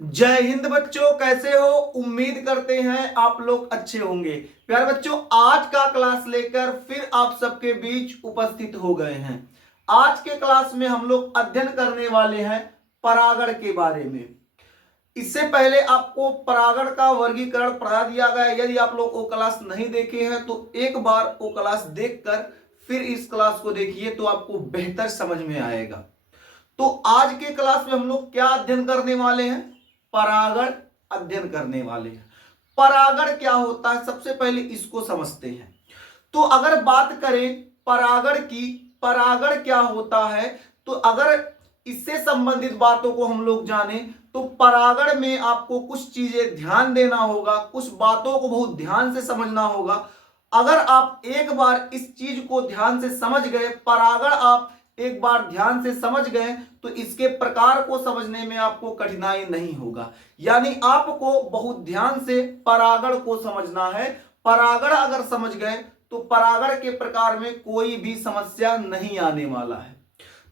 जय हिंद बच्चों, कैसे हो? उम्मीद करते हैं आप लोग अच्छे होंगे। प्यारे बच्चों, आज का क्लास लेकर फिर आप सबके बीच उपस्थित हो गए हैं। आज के क्लास में हम लोग अध्ययन करने वाले हैं परागण के बारे में। इससे पहले आपको परागण का वर्गीकरण पढ़ा दिया गया है। यदि आप लोग वो क्लास नहीं देखे हैं तो एक बार वो क्लास देखकर फिर इस क्लास को देखिए तो आपको बेहतर समझ में आएगा। तो आज के क्लास में हम लोग क्या अध्ययन करने वाले हैं? परागण अध्ययन करने वाले हैं। परागण क्या होता है, सबसे पहले इसको समझते हैं। तो अगर बात करें परागण की, परागण क्या होता है, तो अगर इससे संबंधित बातों को हम लोग जाने तो परागण में आपको कुछ चीजें ध्यान देना होगा, कुछ बातों को बहुत ध्यान से समझना होगा। अगर आप एक बार इस चीज को ध्यान से समझ गए, परागण आप एक बार ध्यान से समझ गए तो इसके प्रकार को समझने में आपको कठिनाई नहीं होगा। यानी आपको बहुत ध्यान से परागण को समझना है। परागण अगर समझ गए तो परागण के प्रकार में कोई भी समस्या नहीं आने वाला है।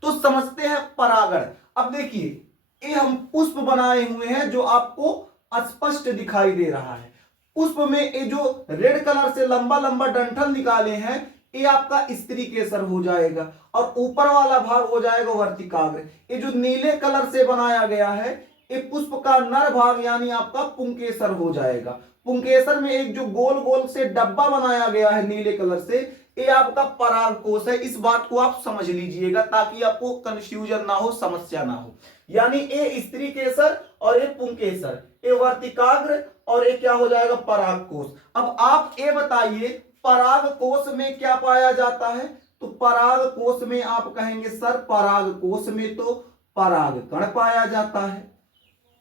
तो समझते हैं परागण। अब देखिए, ये हम पुष्प बनाए हुए हैं जो आपको स्पष्ट दिखाई दे रहा है। पुष्प में ये जो रेड कलर से लंबा लंबा डंठल निकाले हैं, ये आपका स्त्री केसर हो जाएगा और ऊपर वाला भाग हो जाएगा वर्तिकाग्र। ये जो नीले कलर से बनाया गया है, ये पुष्प का नर भाग यानी आपका पुंकेसर हो जाएगा। पुंकेसर में एक जो गोल गोल से डब्बा बनाया गया है नीले कलर से, ये आपका परागकोश है। इस बात को आप समझ लीजिएगा ताकि आपको कंफ्यूजन ना हो, समस्या ना हो। यानी ये स्त्री केसर और ये पुंकेसर, ये वर्तिकाग्र और ये क्या हो जाएगा? परागकोश। अब आप ये बताइए परागकोश में क्या पाया जाता है? तो परागकोश में आप कहेंगे सर परागकोश में तो परागकण पाया जाता है।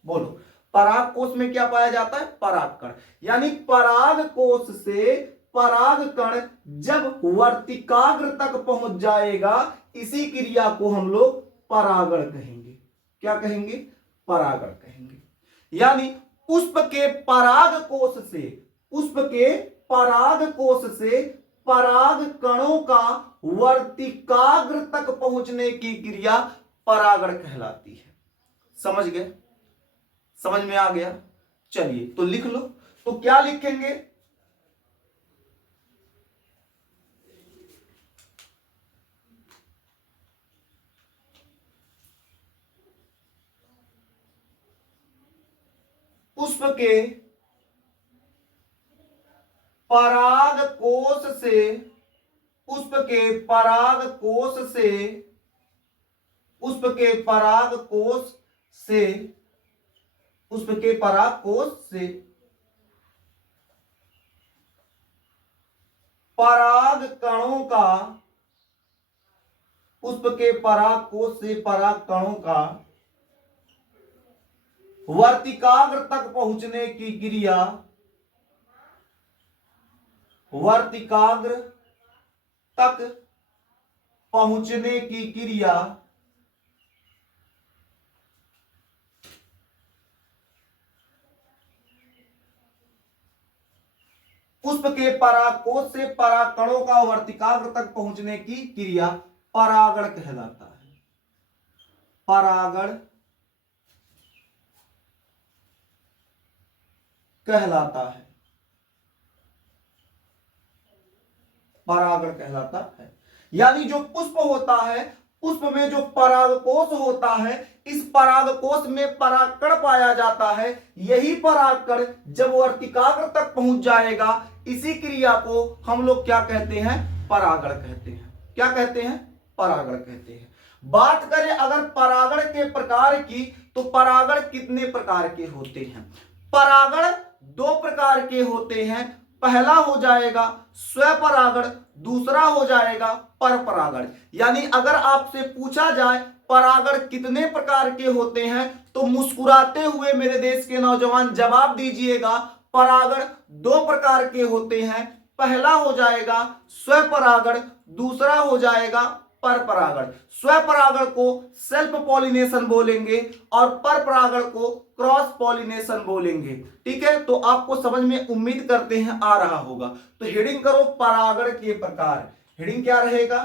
बोलो, परागकोश में क्या पाया जाता है? परागकण। यानी परागकोश से परागकण जब वर्तिकाग्र तक पहुंच जाएगा, इसी क्रिया को हम लोग परागण कहेंगे। क्या कहेंगे? परागण कहेंगे। यानी पुष्प के परागकोश से, पुष्प के परागकोश से पराग कणों का वर्तिकाग्र तक पहुंचने की क्रिया परागण कहलाती है। समझ गए? समझ में आ गया? चलिए तो लिख लो। तो क्या लिखेंगे? पुष्प के परागकोश से, पुष्प के परागकोश से, पुष्प के परागकोश से, पुष्प के परागकोश से पराग कणों का, पुष्प के परागकोश से पराग कणों का वर्तिकाग्र तक पहुंचने की क्रिया, वर्तिकाग्र तक पहुंचने की क्रिया पुष्प के परागकोश से परागकणों का वर्तिकाग्र तक पहुंचने की क्रिया परागण कहलाता है। परागण कहलाता है, परागण कहलाता है। यानी जो पुष्प होता है, पुष्प में जो परागकोश होता है, इस परागकोश में परागकण पाया जाता है। यही परागकण जब वर्तिकाग्र तक पहुंच जाएगा, इसी क्रिया को हम लोग क्या कहते हैं? परागण कहते हैं। क्या कहते हैं? परागण कहते हैं। बात करें अगर परागण के प्रकार की, तो परागण कितने प्रकार के होते हैं? परागण दो प्रकार के होते हैं। पहला हो जाएगा स्वपरागण, दूसरा हो जाएगा परपरागण। यानी अगर आपसे पूछा जाए परागण कितने प्रकार के होते हैं, तो मुस्कुराते हुए मेरे देश के नौजवान जवाब दीजिएगा, परागण दो प्रकार के होते हैं। पहला हो जाएगा स्वपरागण, दूसरा हो जाएगा परपरागण। स्वपरागण को सेल्फ पॉलिनेशन बोलेंगे और परपरागण को क्रॉस पॉलिनेशन बोलेंगे। ठीक है, तो आपको समझ में उम्मीद करते हैं आ रहा होगा। तो हेडिंग करो परागण के प्रकार। हेडिंग क्या रहेगा?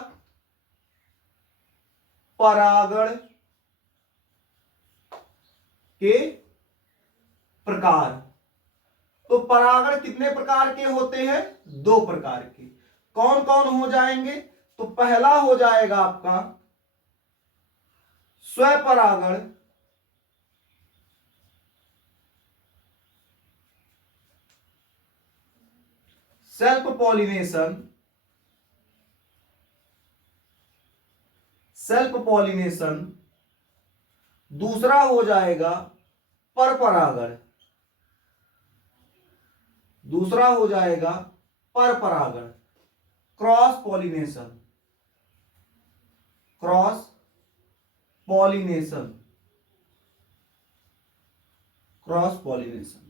परागण के प्रकार। तो परागण कितने प्रकार के होते हैं? 2 प्रकार के। कौन कौन हो जाएंगे? तो पहला हो जाएगा आपका स्वपरागण, सेल्फ पॉलिनेशन, सेल्फ पॉलिनेशन। दूसरा हो जाएगा परपरागण, दूसरा हो जाएगा परपरागण, cross pollination, cross pollination, cross pollination.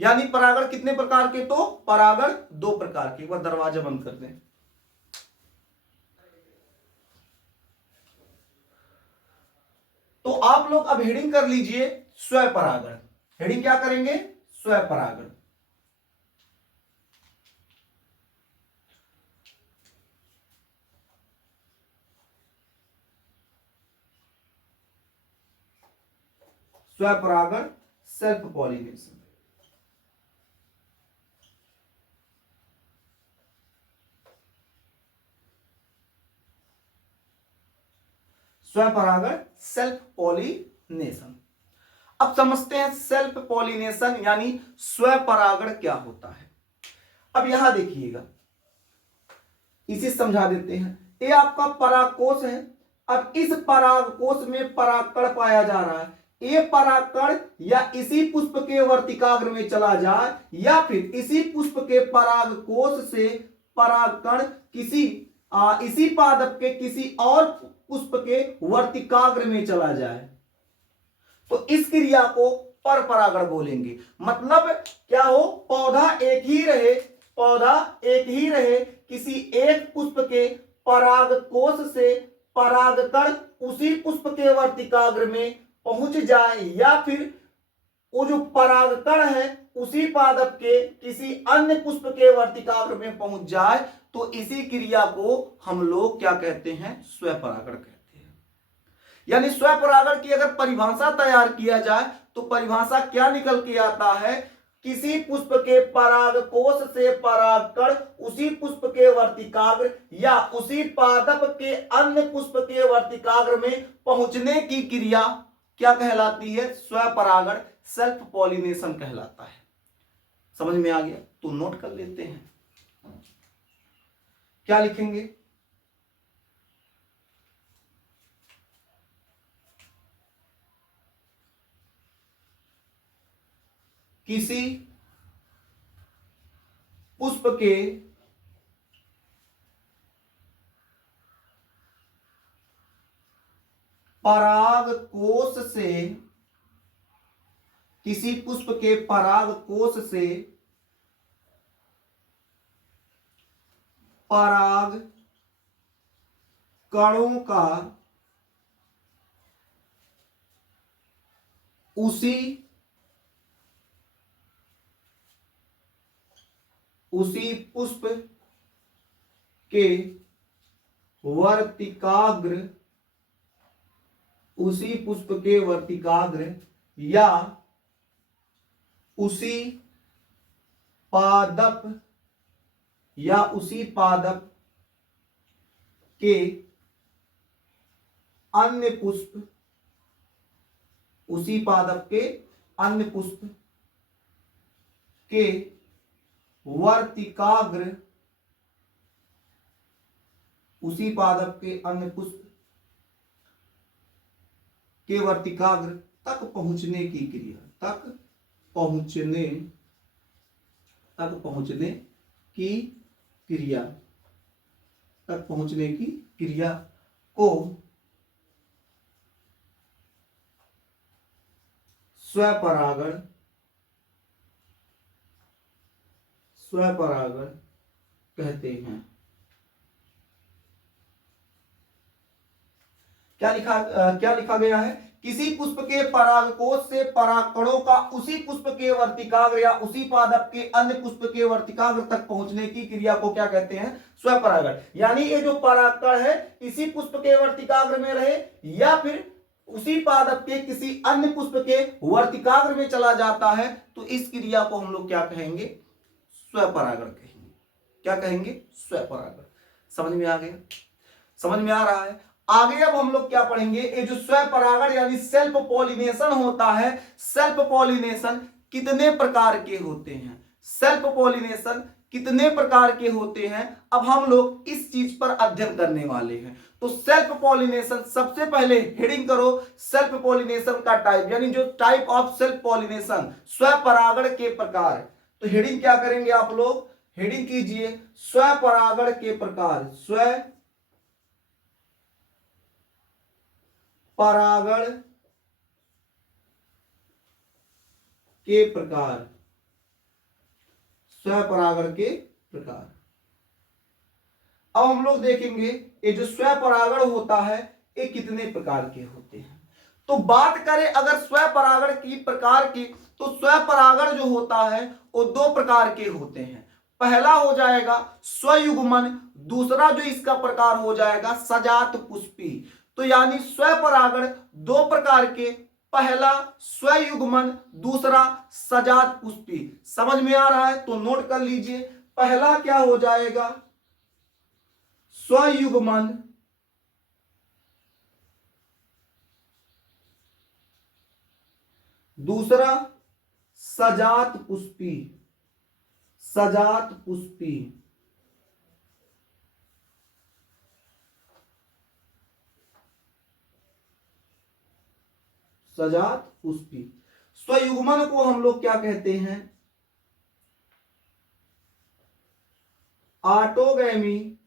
यानी परागण कितने प्रकार के? तो परागण 2 प्रकार के। एक बार दरवाजा बंद कर दें। तो आप लोग अब हेडिंग कर लीजिए स्वपरागण। हेडिंग क्या करेंगे? स्वपरागण। स्वपरागण, सेल्फ पॉलिनेशन। स्वपरागण, सेल्फ पॉलिनेशन। अब समझते हैं सेल्फ पॉलिनेशन यानी स्वपरागण क्या होता है। अब यहां देखिएगा, इसे समझा देते हैं। ये आपका परागकोश है। अब इस परागकोश में परागकण पाया जा रहा है। ये परागकण या इसी पुष्प के वर्तिकाग्र में चला जाए या फिर इसी पुष्प के परागकोश से परागकण इसी पादप के किसी और पुष्प के वर्तिकाग्र में चला जाए तो इस क्रिया को परपरागण बोलेंगे। मतलब क्या हो? पौधा एक ही रहे, पौधा एक ही रहे, किसी एक पुष्प के परागकोश से परागकण उसी पुष्प के वर्तिकाग्र में पहुंच जाए या फिर वो जो परागकण है उसी पादप के किसी अन्य पुष्प के वर्तिकाग्र में पहुंच जाए तो इसी क्रिया को हम लोग क्या कहते हैं? स्वपरागण कहते हैं। यानी स्वपरागण की अगर परिभाषा तैयार किया जाए तो परिभाषा क्या निकल के आता है? किसी पुष्प के परागकोश से परागकण उसी पुष्प के वर्तिकाग्र या उसी पादप के अन्य पुष्प के वर्तिकाग्र में पहुंचने की क्रिया क्या कहलाती है? स्वपरागण, सेल्फ पॉलिनेशन कहलाता है। समझ में आ गया? तो नोट कर लेते हैं। क्या लिखेंगे? किसी पुष्प के परागकोश से, किसी पुष्प के परागकोश से पराग कणों का उसी पुष्प के वर्तिकाग्र, उसी पुष्प के वर्तिकाग्र या उसी पादप के अन्य पुष्प, उसी पादप के अन्य पुष्प के वर्तिकाग्र, उसी पादप के अन्य पुष्प के वर्तिकाग्र तक पहुंचने की क्रिया, तक पहुंचने की क्रिया को स्वपरागण कहते हैं। क्या लिखा गया है? किसी पुष्प के परागकोश से परागकणों का उसी पुष्प के वर्तिकाग्र या उसी पादप के अन्य पुष्प के वर्तिकाग्र तक पहुंचने की क्रिया को क्या कहते हैं? स्वपरागण। यानी ये जो परागकण है इसी पुष्प के वर्तिकाग्र में रहे या फिर उसी पादप के किसी अन्य पुष्प के वर्तिकाग्र में चला जाता है तो इस क्रिया को हम लोग क्या कहेंगे? स्वपरागण कहेंगे। क्या कहेंगे? स्वपरागण। समझ में आ गया? समझ में आ रहा है? आगे अब हम लोग क्या पढ़ेंगे? ये जो स्वपरागण यानी सेल्फ पॉलिनेशन होता है, सेल्फ पॉलिनेशन कितने प्रकार के होते हैं? सेल्फ पॉलिनेशन कितने प्रकार के होते हैं, अब हम लोग इस चीज पर अध्ययन करने वाले हैं। तो सेल्फ पॉलिनेशन, सबसे पहले हेडिंग करो सेल्फ पॉलिनेशन का टाइप, यानी जो टाइप ऑफ सेल्फ पॉलिनेशन, स्वपरागण के प्रकार। तो हेडिंग क्या करेंगे आप लोग? हेडिंग कीजिए स्वपरागण के प्रकार, स्व परागण के प्रकार, स्वपरागण के प्रकार। अब हम लोग देखेंगे ये जो स्वपरागण होता है ये कितने प्रकार के होते हैं। तो बात करें अगर स्वपरागण की प्रकार की, तो स्वपरागण जो होता है वो दो प्रकार के होते हैं। पहला हो जाएगा स्वयुग्मन, दूसरा जो इसका प्रकार हो जाएगा सजात पुष्पी। तो यानी स्वपरागण दो प्रकार के, पहला स्वयुग्मन, दूसरा सजात पुष्पी। समझ में आ रहा है? तो नोट कर लीजिए, पहला क्या हो जाएगा? स्वयुग्मन, दूसरा सजात पुष्पी, सजात पुष्पी। सजात पुष्पी। स्वयुग्मन को हम लोग क्या कहते हैं? ऑटोगैमी,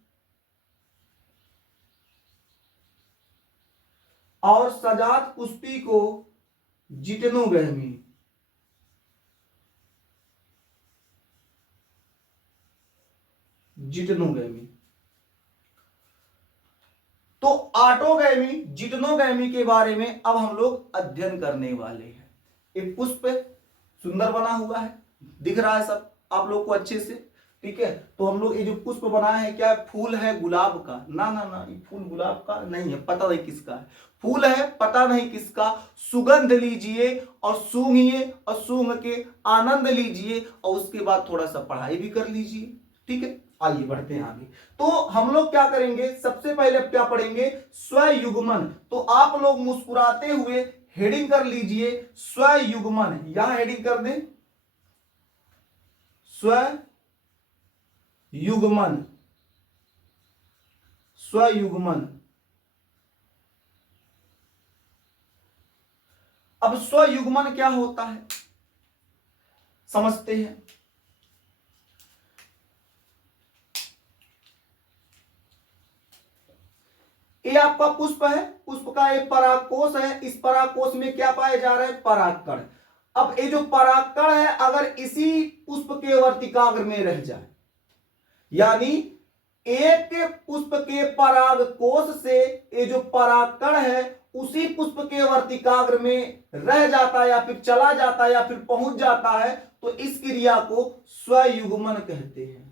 और सजात पुष्पी को जिटेनोगैमी। जिटेनोगैमी। तो ऑटोगैमी, जिटेनोगैमी के बारे में अब हम लोग अध्ययन करने वाले हैं। एक पुष्प सुंदर बना हुआ है, दिख रहा है सब आप लोग को अच्छे से, ठीक है। तो हम लोग ये जो पुष्प बनाए हैं, क्या फूल है गुलाब का? ना ना ना, ये फूल गुलाब का नहीं है, पता नहीं किसका है। फूल है, पता नहीं किसका। सुगंध लीजिए और सूंघिए और सूंघ के आनंद लीजिए और उसके बाद थोड़ा सा पढ़ाई भी कर लीजिए, ठीक है। आइए बढ़ते हैं आगे। तो हम लोग क्या करेंगे? सबसे पहले अब क्या पढ़ेंगे? स्वयुग्मन। तो आप लोग मुस्कुराते हुए हेडिंग कर लीजिए स्वयुग्मन, यहां हेडिंग कर दें स्वयुग्मन, स्वयुग्मन। अब स्वयुग्मन क्या होता है समझते हैं। ये आपका पुष्प है, पुष्प का एक परागकोश है, इस परागकोश में क्या पाए जा रहे हैं? परागकण। अब ये जो परागकण है अगर इसी पुष्प के वर्तिकाग्र में रह जाए, यानी एक पुष्प के परागकोश से ये जो परागकण है उसी पुष्प के वर्तिकाग्र में रह जाता है या फिर चला जाता है या फिर पहुंच जाता है, तो इस क्रिया को स्वयुग्मन कहते हैं।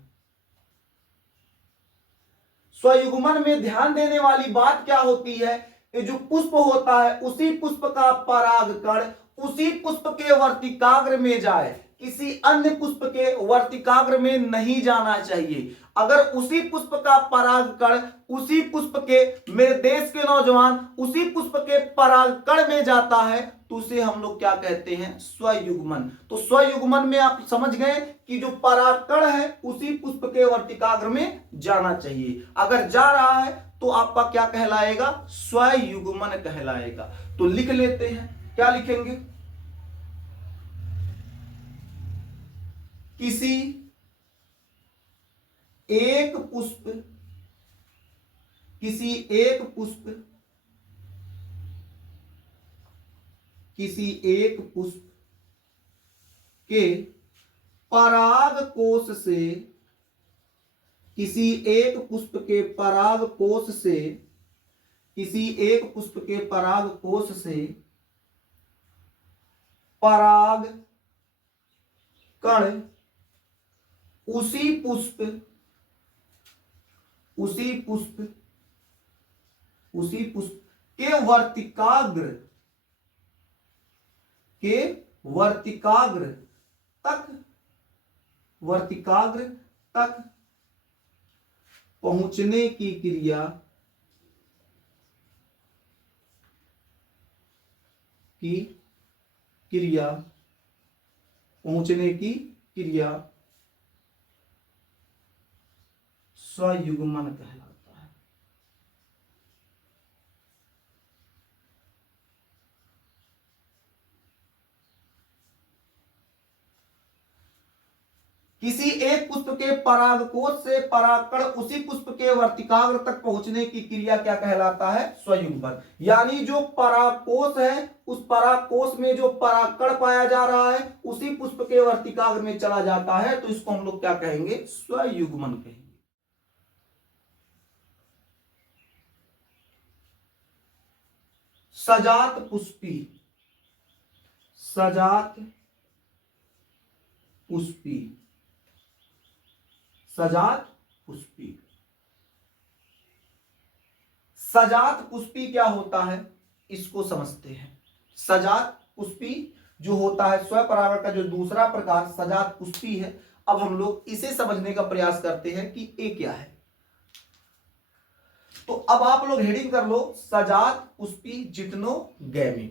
स्वयुग्मन में ध्यान देने वाली बात क्या होती है? ये जो पुष्प होता है उसी पुष्प का परागकण उसी पुष्प के वर्तिकाग्र में जाए, किसी अन्य पुष्प के वर्तिकाग्र में नहीं जाना चाहिए। अगर उसी पुष्प का परागकण उसी पुष्प के, मेरे देश के नौजवान, उसी पुष्प के परागकण में जाता है तो उसे हम लोग क्या कहते हैं? स्वयुग्मन। तो स्वयुग्मन में आप समझ गए कि जो परागकण है उसी पुष्प के वर्तिकाग्र में जाना चाहिए। अगर जा रहा है तो आपका क्या कहलाएगा? स्वयुग्मन कहलाएगा। तो लिख लेते हैं, क्या लिखेंगे? किसी एक पुष्प, किसी एक पुष्प, किसी एक पुष्प के परागकोश से, किसी एक पुष्प के परागकोश से, किसी एक पुष्प के परागकोश से पराग कण उसी पुष्प, उसी पुष्प, उसी पुष्प के वर्तिकाग्र तक पहुंचने की क्रिया स्वयुग्मन कहलाता है। किसी एक पुष्प के परागकोश से परागकण उसी पुष्प के वर्तिकाग्र तक पहुंचने की क्रिया क्या कहलाता है? स्वयुग्मन। यानी जो परागकोश है, उस परागकोश में जो परागकण पाया जा रहा है उसी पुष्प के वर्तिकाग्र में चला जाता है, तो इसको हम लोग क्या कहेंगे? स्वयुग्मन कहेंगे। सजात पुष्पी सजात पुष्पी क्या होता है इसको समझते हैं। सजात पुष्पी जो होता है स्वपरागण का जो दूसरा प्रकार सजात पुष्पी है। अब हम लोग इसे समझने का प्रयास करते हैं कि ये क्या है। तो अब आप लोग हेडिंग कर लो सजात पुष्पी जिटनोगैमी।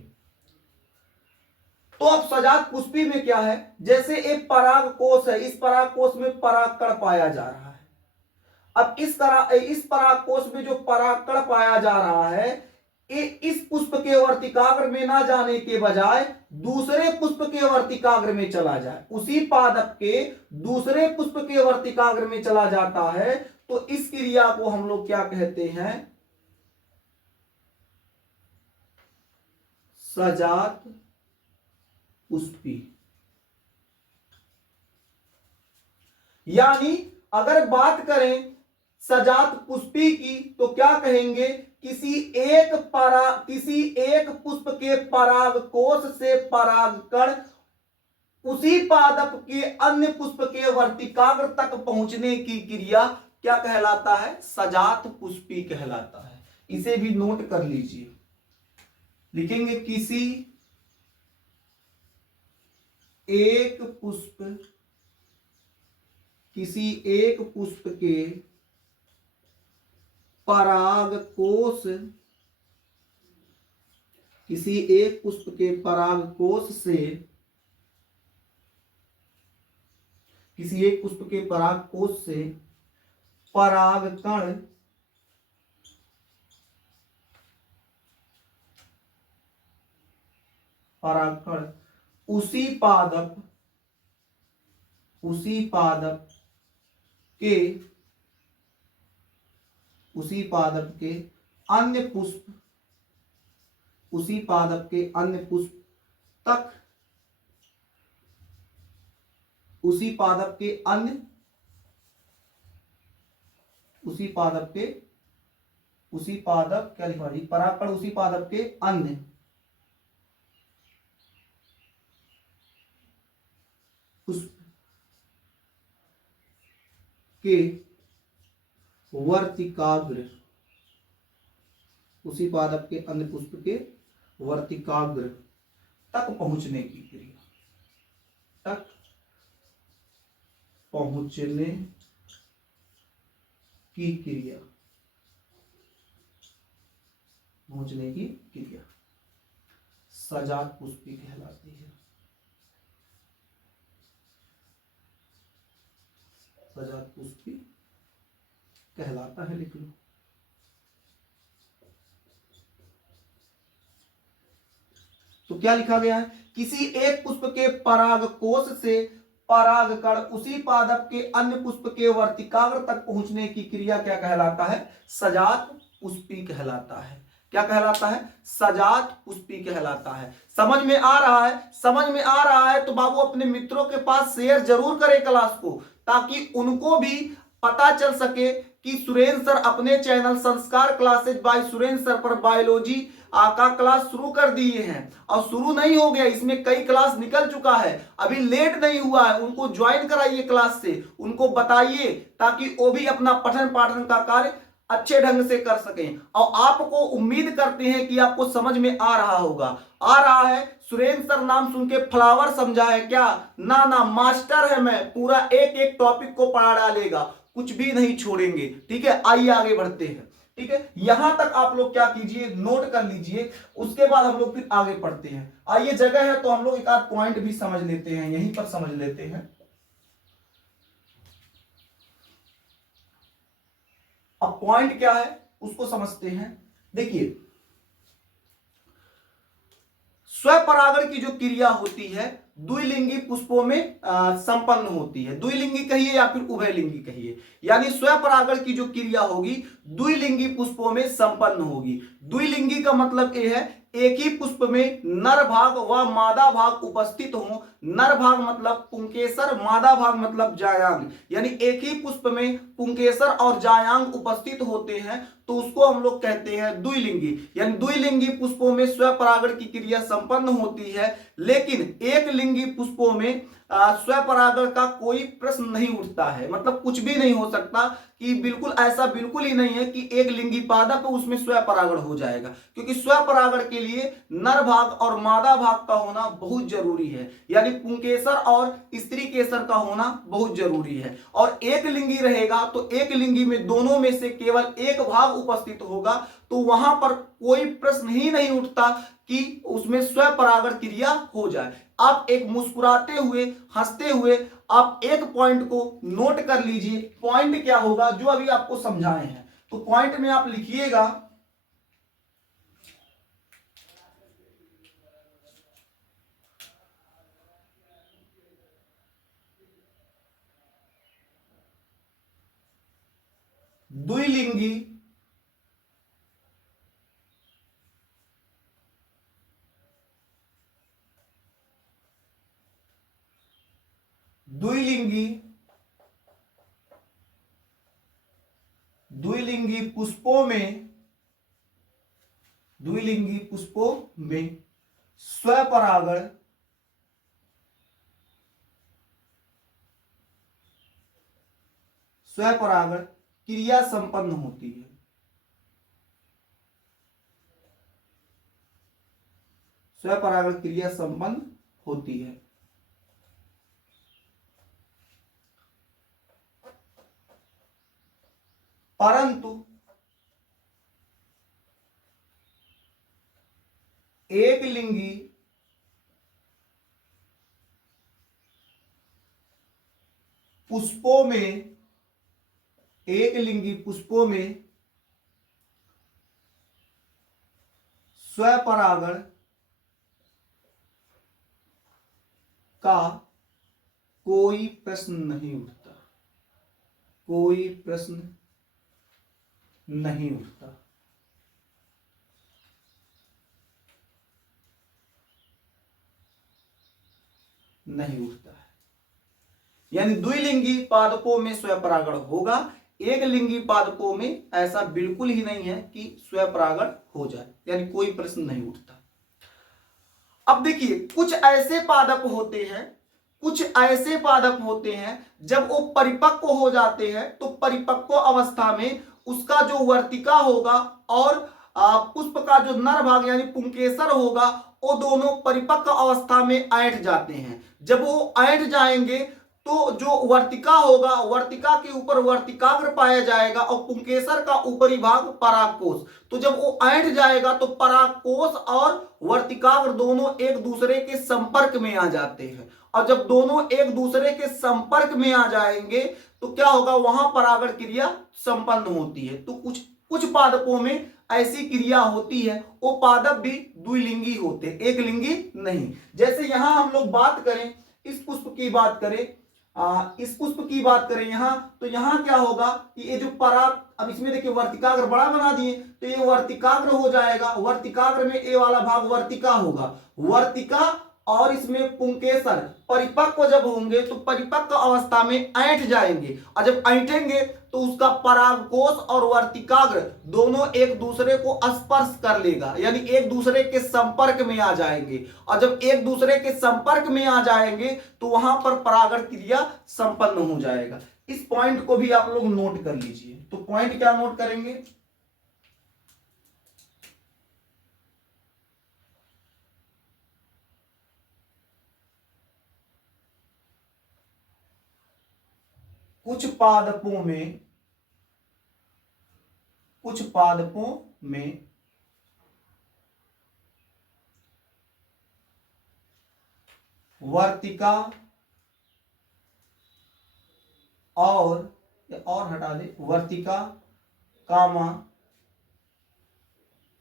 तो अब सजात पुष्पी में क्या है? जैसे एक परागकोश है, इस परागकोश में परागकण पाया जा रहा है। अब इस परागकोश में जो परागकण पाया जा रहा है, इस पुष्प के वर्तिकाग्र में ना जाने के बजाय दूसरे पुष्प के वर्तिकाग्र में चला जाए, उसी पादप के दूसरे पुष्प के वर्तिकाग्र में चला जाता है, तो इस क्रिया को हम लोग क्या कहते हैं? सजात पुष्पी। यानी अगर बात करें सजात पुष्पी की तो क्या कहेंगे? किसी एक पुष्प के परागकोश से परागकण उसी पादप के अन्य पुष्प के वर्तिकाग्र तक पहुंचने की क्रिया क्या कहलाता है? सजात पुष्पी कहलाता है। इसे भी नोट कर लीजिए। लिखेंगे किसी एक पुष्प के परागकोश से परागकण उसी पादप के अन्य पुष्प तक क्या लिखा जी? परागकण उसी पादप के अन्य पुष्प के वर्तिकाग्र तक पहुंचने की क्रिया सजात पुष्पी कहलाती है। सजात पुष्पी कहलाता है। लिख लो। तो क्या लिखा गया है? किसी एक पुष्प के परागकोश से परागकण उसी पादप के अन्य पुष्प के वर्तिकाग्र तक पहुंचने की क्रिया क्या कहलाता है? सजात पुष्पी कहलाता है। क्या कहलाता है? सजात पुष्पी कहलाता है। समझ में आ रहा है? समझ में आ रहा है तो बाबू अपने मित्रों के पास शेयर जरूर करें क्लास को, ताकि उनको भी पता चल सके कि सुरेंद्र सर अपने चैनल संस्कार क्लासेज बाय सुरेंद्र सर पर बायोलॉजी का क्लास शुरू कर दिए हैं। और शुरू नहीं हो गया, इसमें कई क्लास निकल चुका है, अभी लेट नहीं हुआ है। उनको ज्वाइन कराइए क्लास से, उनको बताइए ताकि वो भी अपना पठन पाठन का कार्य अच्छे ढंग से कर सकें। और आपको उम्मीद करते हैं कि आपको समझ में आ रहा होगा। आ रहा है? सुरेंद्र सर नाम सुन के फ्लावर समझा है क्या? ना ना, मास्टर है मैं, पूरा एक एक टॉपिक को पढ़ा डालेगा, कुछ भी नहीं छोड़ेंगे। ठीक है, आइए आगे बढ़ते हैं। ठीक है, यहां तक आप लोग क्या कीजिए, नोट कर लीजिए। उसके बाद हम लोग फिर आगे पढ़ते हैं। आइए, जगह है तो हम लोग एक आध पॉइंट भी समझ लेते हैं, यहीं पर समझ लेते हैं। अब पॉइंट क्या है उसको समझते हैं। देखिए, स्वपरागण की जो क्रिया होती है द्विलिंगी पुष्पों में संपन्न होती है। द्विलिंगी कहिए या फिर उभयलिंगी कहिए, यानी स्वपरागण की जो क्रिया होगी द्विलिंगी पुष्पों में संपन्न होगी। द्विलिंगी का मतलब यह है एक ही पुष्प में नर भाग व मादा भाग उपस्थित हो। नर भाग मतलब पुंकेसर, मादा भाग मतलब जायांग, यानी एक ही पुष्प में पुंकेसर और जायांग उपस्थित होते हैं तो उसको हम लोग कहते हैं द्विलिंगी। यानी द्विलिंगी पुष्पों में स्वपरागण की क्रिया संपन्न होती है, लेकिन एक लिंगी पुष्पों में स्वपरागण का कोई प्रश्न नहीं उठता है। मतलब कुछ भी नहीं हो सकता कि बिल्कुल ऐसा बिल्कुल ही नहीं है कि एक लिंगी पादप उसमें स्वपरागण हो जाएगा, क्योंकि स्वपरागण के लिए नर भाग और मादा भाग का होना बहुत जरूरी है, यानी पुंकेसर और स्त्री केसर का होना बहुत जरूरी है। और एक लिंगी रहेगा तो एक लिंगी में दोनों में से केवल एक भाग उपस्थित होगा, तो वहां पर कोई प्रश्न ही नहीं उठता कि उसमें स्वपरागण क्रिया हो जाए। आप एक मुस्कुराते हुए, हंसते हुए आप एक पॉइंट को नोट कर लीजिए। पॉइंट क्या होगा जो अभी आपको समझाए हैं, तो पॉइंट में आप लिखिएगा द्विलिंगी द्विलिंगी द्विलिंगी पुष्पों में स्वपरागण क्रिया संपन्न होती है। स्वपरागण क्रिया संपन्न होती है। परंतु एक लिंगी पुष्पों में स्वपरागण का कोई प्रश्न नहीं उठता। कोई प्रश्न नहीं उठता। है, यानी द्विलिंगी पादपों में स्वपरागण होगा, एक लिंगी पादपों में ऐसा बिल्कुल ही नहीं है कि स्वपरागण हो जाए, यानी कोई प्रश्न नहीं उठता। अब देखिए, कुछ ऐसे पादप होते हैं जब वो परिपक्व हो जाते हैं तो परिपक्व अवस्था में उसका जो वर्तिका होगा और पुष्प का जो नर भाग यानी पुंकेसर होगा, वो दोनों परिपक्व अवस्था में ऐंठ जाते हैं। जब वो ऐंठ जाएंगे तो जो वर्तिका होगा, वर्तिका के ऊपर वर्तिकाग्र पाया जाएगा और पुंकेसर का ऊपरी भाग परागकोश। तो जब वो ऐंठ जाएगा तो परागकोश और वर्तिकाग्र दोनों एक दूसरे के संपर्क में आ जाते हैं, और जब दोनों एक दूसरे के संपर्क में आ जाएंगे तो क्या होगा, वहां परागण क्रिया संपन्न होती है। तो कुछ कुछ पादपों में ऐसी क्रिया होती है, वो पादप भी द्विलिंगी होते, एक लिंगी नहीं। जैसे यहां हम लोग बात करें, इस पुष्प की बात करें यहां, तो यहां क्या होगा कि ये जो पराग, अब इसमें देखिए वर्तिकाग्र बड़ा बना दिए तो ये वर्तिकाग्र हो जाएगा। वर्तिकाग्र में ए वाला भाग वर्तिका होगा, वर्तिका और इसमें पुंकेसर परिपक्व जब होंगे तो परिपक्व अवस्था में ऐंठ जाएंगे, और जब ऐंठेंगे तो उसका परागकोश और वर्तिकाग्र दोनों एक दूसरे को स्पर्श कर लेगा, यानी एक दूसरे के संपर्क में आ जाएंगे, और जब एक दूसरे के संपर्क में आ जाएंगे तो वहां पर परागण क्रिया संपन्न हो जाएगा। इस पॉइंट को भी आप लोग नोट कर लीजिए। तो पॉइंट क्या नोट करेंगे? कुछ पादपों में वर्तिका और हटा दे, वर्तिका कामा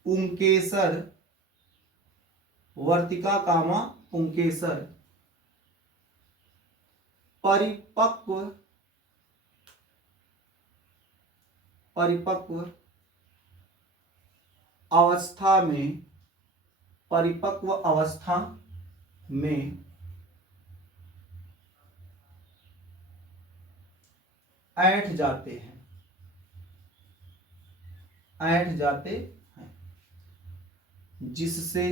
पुंकेसर, वर्तिका कामा पुंकेसर परिपक्व अवस्था में ऐंठ जाते हैं, जिससे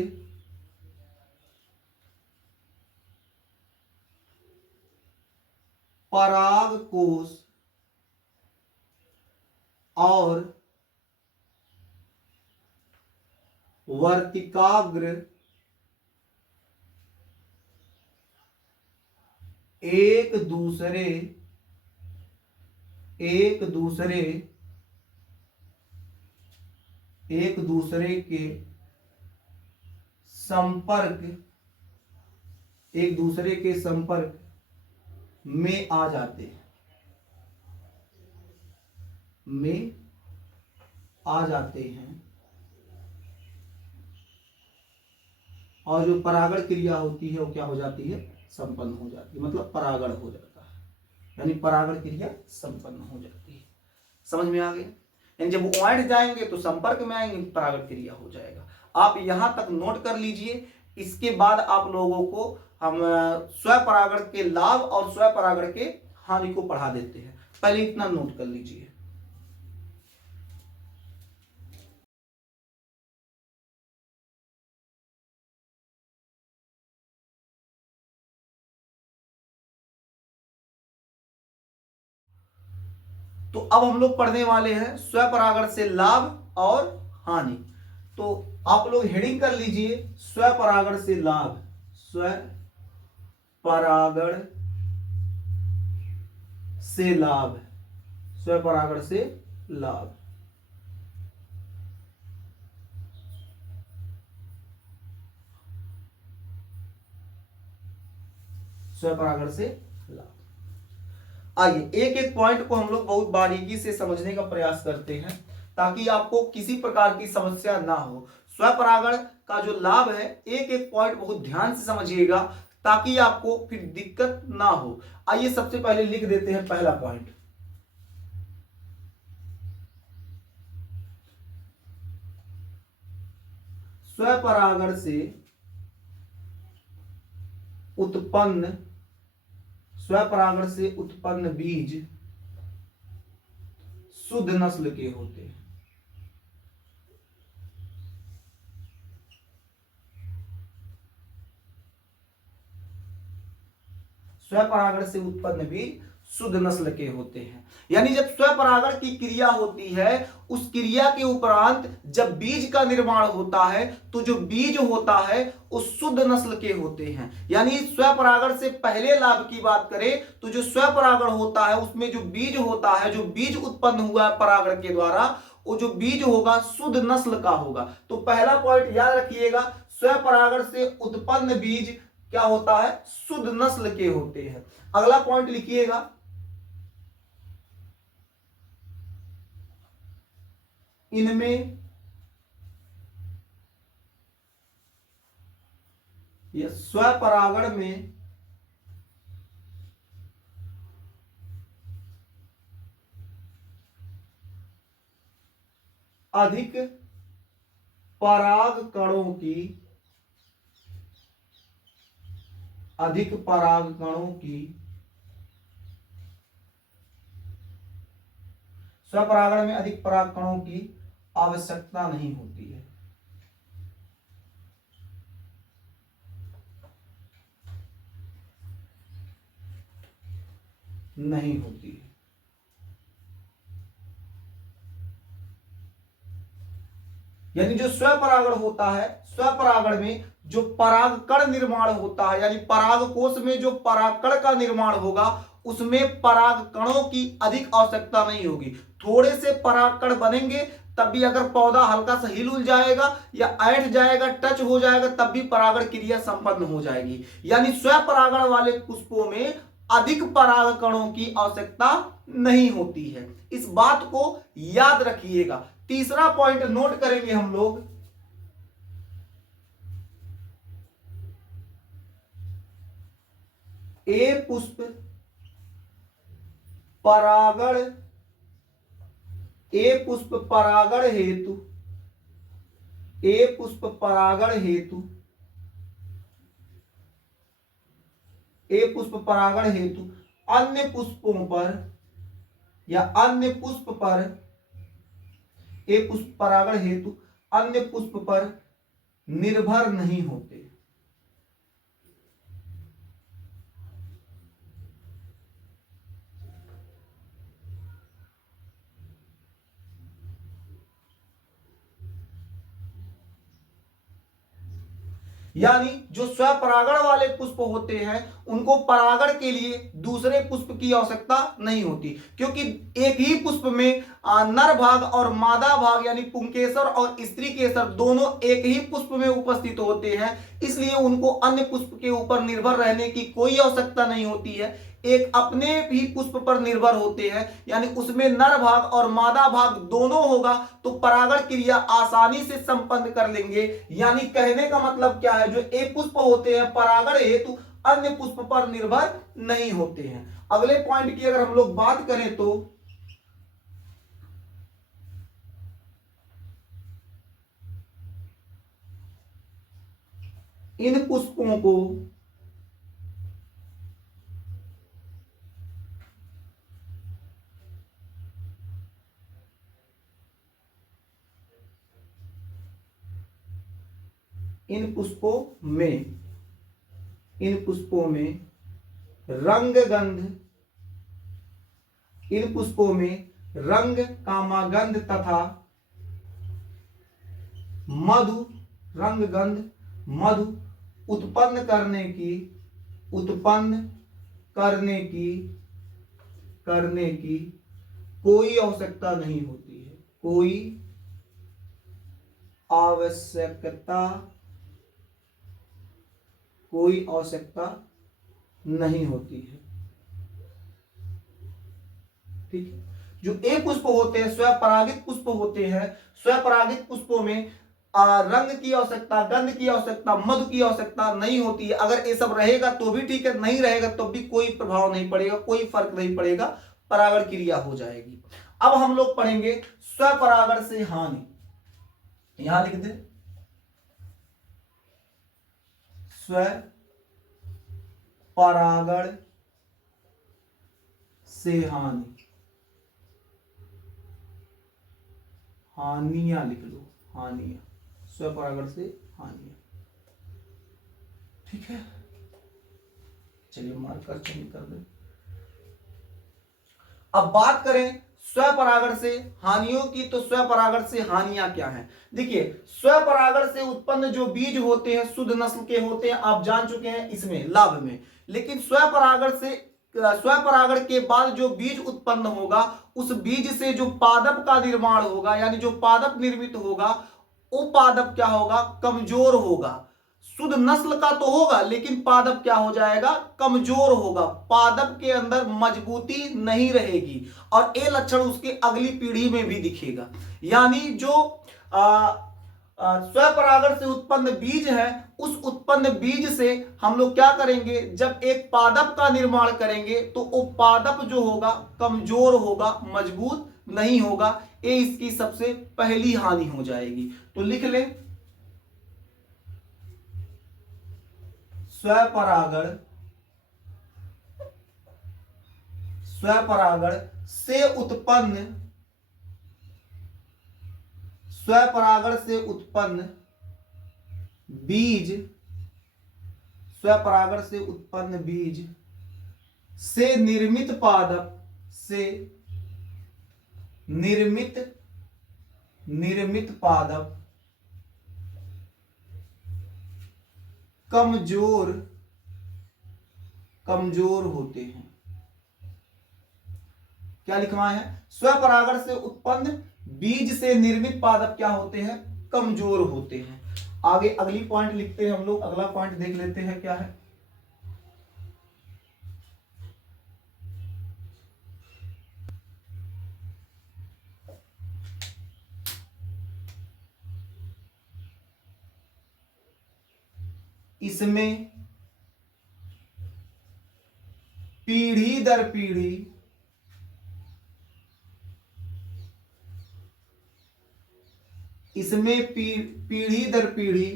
परागकोश और वर्तिकाग्र एक दूसरे के संपर्क में आ जाते हैं, और जो परागण क्रिया होती है वो क्या हो जाती है? संपन्न हो जाती है, मतलब परागण हो जाता है, यानी परागण क्रिया संपन्न हो जाती है। समझ में आ गया? यानी जब वो ऐंठ जाएंगे तो संपर्क में आएंगे, परागण क्रिया हो जाएगा। आप यहां तक नोट कर लीजिए। इसके बाद आप लोगों को हम स्वपरागण के लाभ और स्वपरागण के हानि को पढ़ा देते हैं। पहले इतना नोट कर लीजिए। तो अब हम लोग पढ़ने वाले हैं स्वपरागण से लाभ और हानि। तो आप लोग हेडिंग कर लीजिए, स्वपरागण से लाभ, स्वपरागण से लाभ, स्वपरागण से लाभ। स्वपरागण से लाभ। आइए एक एक पॉइंट को हम लोग बहुत बारीकी से समझने का प्रयास करते हैं, ताकि आपको किसी प्रकार की समस्या ना हो। स्वपरागण का जो लाभ है, एक एक पॉइंट बहुत ध्यान से समझिएगा, ताकि आपको फिर दिक्कत ना हो। आइए सबसे पहले लिख देते हैं पहला पॉइंट। स्वपरागण से उत्पन्न बीज शुद्ध नस्ल के होते हैं। स्वपरागण से उत्पन्न बीज शुद्ध नस्ल के होते हैं। यानी जब स्वपरागण की क्रिया होती है, उस क्रिया के उपरांत जब बीज का निर्माण होता है, तो जो बीज होता है वो शुद्ध नस्ल के होते हैं। यानी स्वपरागण से पहले लाभ की बात करें तो जो स्वपरागण होता है उसमें जो बीज होता है, जो बीज उत्पन्न हुआ है परागण के द्वारा, वो जो बीज होगा शुद्ध नस्ल का होगा। तो पहला पॉइंट याद रखिएगा, स्वपरागण से उत्पन्न बीज क्या होता है? शुद्ध नस्ल के होते हैं। अगला पॉइंट लिखिएगा, इनमें या स्वपरागण में अधिक पराग कणों की अधिक परागकणों की स्वपरागण में अधिक परागकणों की आवश्यकता नहीं होती है। नहीं होती है। यानी जो स्वपरागण होता है, स्वपरागण में जो परागकण निर्माण होता है, यानी परागकोश में जो परागकण का निर्माण होगा उसमें परागकणों की अधिक आवश्यकता नहीं होगी। थोड़े से परागकण बनेंगे तब भी अगर पौधा हल्का सा हिल उल जाएगा या ऐंठ जाएगा, टच हो जाएगा, तब भी परागण क्रिया संपन्न हो जाएगी। यानी स्वपरागण वाले पुष्पों में अधिक परागकणों की आवश्यकता नहीं होती है। इस बात को याद रखिएगा। तीसरा पॉइंट नोट करेंगे हम लोग, ए पुष्प परागण, ए पुष्प परागण हेतु, ए पुष्प परागण हेतु, ए पुष्प परागण हेतु अन्य पुष्पों पर या अन्य पुष्प पर, ए पुष्प परागण हेतु अन्य पुष्प पर निर्भर नहीं होते। यानी जो स्वपरागण वाले पुष्प होते हैं उनको परागण के लिए दूसरे पुष्प की आवश्यकता नहीं होती, क्योंकि एक ही पुष्प में नर भाग और मादा भाग यानी पुंकेसर और स्त्री केसर दोनों एक ही पुष्प में उपस्थित होते हैं। इसलिए उनको अन्य पुष्प के ऊपर निर्भर रहने की कोई आवश्यकता नहीं होती है। एक अपने ही पुष्प पर निर्भर होते हैं, यानी उसमें नर भाग और मादा भाग दोनों होगा तो परागण क्रिया आसानी से संपन्न कर लेंगे। यानी कहने का मतलब क्या है, जो एक पुष्प होते हैं परागण हेतु अन्य पुष्प पर निर्भर नहीं होते हैं। अगले पॉइंट की अगर हम लोग बात करें तो इन पुष्पों को इन पुष्पों में रंग गंध, इन पुष्पों में रंग कामागंध तथा मधु, रंग गंध मधु उत्पन्न करने की कोई आवश्यकता नहीं होती है। कोई आवश्यकता नहीं होती है। ठीक है। जो एक पुष्प होते हैं स्वपरागित पुष्प होते हैं, स्वपरागित पुष्पों में रंग की आवश्यकता, गंध की आवश्यकता, मधु की आवश्यकता नहीं होती है। अगर ये सब रहेगा तो भी ठीक है, नहीं रहेगा तो भी कोई प्रभाव नहीं पड़ेगा, कोई फर्क नहीं पड़ेगा, परागण क्रिया हो जाएगी। अब हम लोग पढ़ेंगे स्वपरागण से हानि। यहां लिख दे, स्वपरागण से हानि, हानियां लिख लो, हानियां, स्वपरागण से हानियां। ठीक है, चलिए मार्कर चेंज कर दे। अब बात करें स्वपरागण से हानियों की, तो स्वपरागण से हानियां क्या हैं? देखिए, स्वपरागण से उत्पन्न जो बीज होते हैं शुद्ध नस्ल के होते हैं, आप जान चुके हैं इसमें लाभ में। लेकिन स्वपरागण के बाद जो बीज उत्पन्न होगा उस बीज से जो पादप का निर्माण होगा, यानी जो पादप निर्मित होगा, वो पादप क्या होगा? कमजोर होगा। शुद्ध नस्ल का तो होगा लेकिन पादप क्या हो जाएगा? कमजोर होगा। पादप के अंदर मजबूती नहीं रहेगी और ये लक्षण उसके अगली पीढ़ी में भी दिखेगा। यानी जो स्वपरागण से उत्पन्न बीज है, उस उत्पन्न बीज से हम लोग क्या करेंगे? जब एक पादप का निर्माण करेंगे तो वो पादप जो होगा कमजोर होगा, मजबूत नहीं होगा। ये इसकी सबसे पहली हानि हो जाएगी। तो लिख ले, स्वपरागण स्वपरागण से उत्पन्न स्वपरागण से उत्पन्न बीज स्वपरागण से उत्पन्न बीज से निर्मित पादप निर्मित पादप कमजोर होते हैं। क्या लिखवा है? स्वपरागण से उत्पन्न बीज से निर्मित पादप क्या होते हैं? कमजोर होते हैं। आगे अगली पॉइंट लिखते हैं हम लोग। अगला पॉइंट देख लेते हैं क्या है। इसमें पीढ़ी दर पीढ़ी पीढ़ी दर पीढ़ी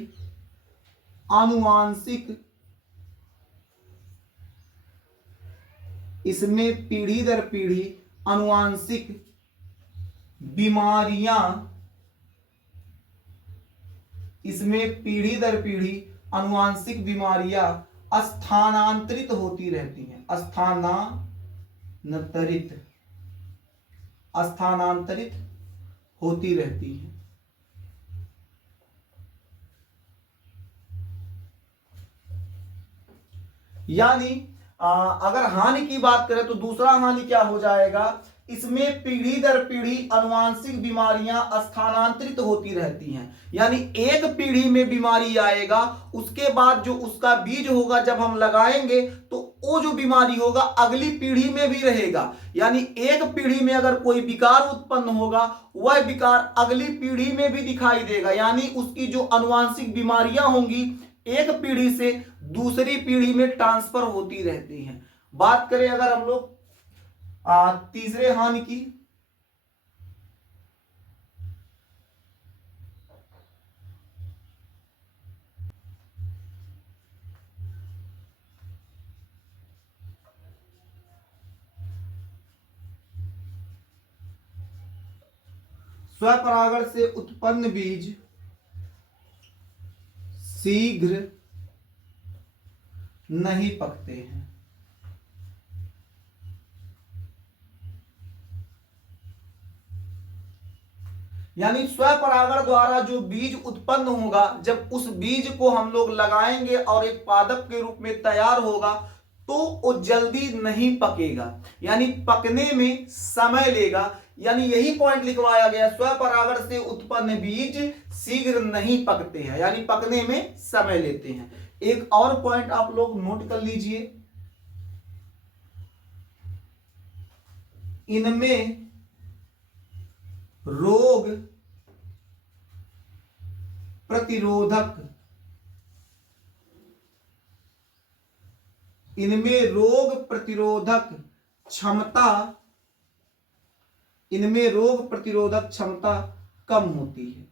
आनुवांशिक बीमारियां स्थानांतरित होती रहती हैं। स्थानांतरित होती रहती हैं। यानी अगर हानि की बात करें तो दूसरा हानि क्या हो जाएगा? इसमें पीढ़ी दर पीढ़ी आनुवांशिक बीमारियां स्थानांतरित होती रहती हैं। यानी एक पीढ़ी में बीमारी आएगा, उसके बाद जो उसका बीज होगा जब हम लगाएंगे तो वो जो बीमारी होगा अगली पीढ़ी में भी रहेगा। यानी एक पीढ़ी में अगर कोई विकार उत्पन्न होगा, वह विकार अगली पीढ़ी में भी दिखाई देगा। यानी उसकी जो आनुवांशिक बीमारियां होंगी एक पीढ़ी से दूसरी पीढ़ी में ट्रांसफर होती रहती हैं। बात करें अगर हम लोग तीसरे हानि की, स्वपरागण से उत्पन्न बीज शीघ्र नहीं पकते हैं। यानी स्वपरागण द्वारा जो बीज उत्पन्न होगा, जब उस बीज को हम लोग लगाएंगे और एक पादप के रूप में तैयार होगा तो वो जल्दी नहीं पकेगा, यानी पकने में समय लेगा। यानी यही पॉइंट लिखवाया गया, स्वपरागण से उत्पन्न बीज शीघ्र नहीं पकते हैं, यानी पकने में समय लेते हैं। एक और पॉइंट आप लोग नोट कर लीजिए, इनमें रोग प्रतिरोधक क्षमता कम होती है।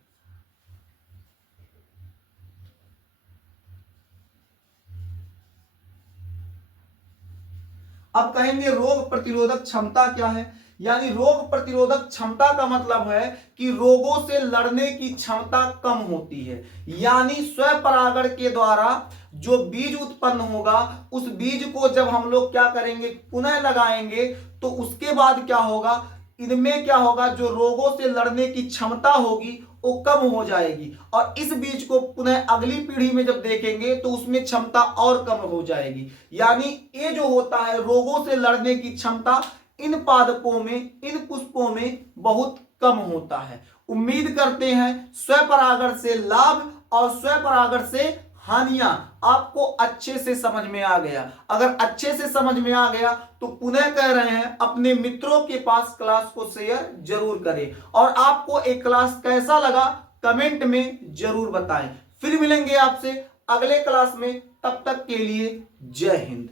अब कहेंगे रोग प्रतिरोधक क्षमता क्या है? यानी रोग प्रतिरोधक क्षमता का मतलब है कि रोगों से लड़ने की क्षमता कम होती है। यानी स्वपरागण के द्वारा जो बीज उत्पन्न होगा, उस बीज को जब हम लोग क्या करेंगे, पुनः लगाएंगे, तो उसके बाद क्या होगा, इनमें क्या होगा, जो रोगों से लड़ने की क्षमता होगी वो कम हो जाएगी, और इस बीज को पुनः अगली पीढ़ी में जब देखेंगे तो उसमें क्षमता और कम हो जाएगी। यानी ये जो होता है रोगों से लड़ने की क्षमता इन पादपों में, इन पुष्पों में बहुत कम होता है। उम्मीद करते हैं स्वपरागण से लाभ और स्वपरागण से हानियां आपको अच्छे से समझ में आ गया। अगर अच्छे से समझ में आ गया तो पुनः कह रहे हैं अपने मित्रों के पास क्लास को शेयर जरूर करें, और आपको एक क्लास कैसा लगा कमेंट में जरूर बताएं। फिर मिलेंगे आपसे अगले क्लास में, तब तक के लिए जय हिंद।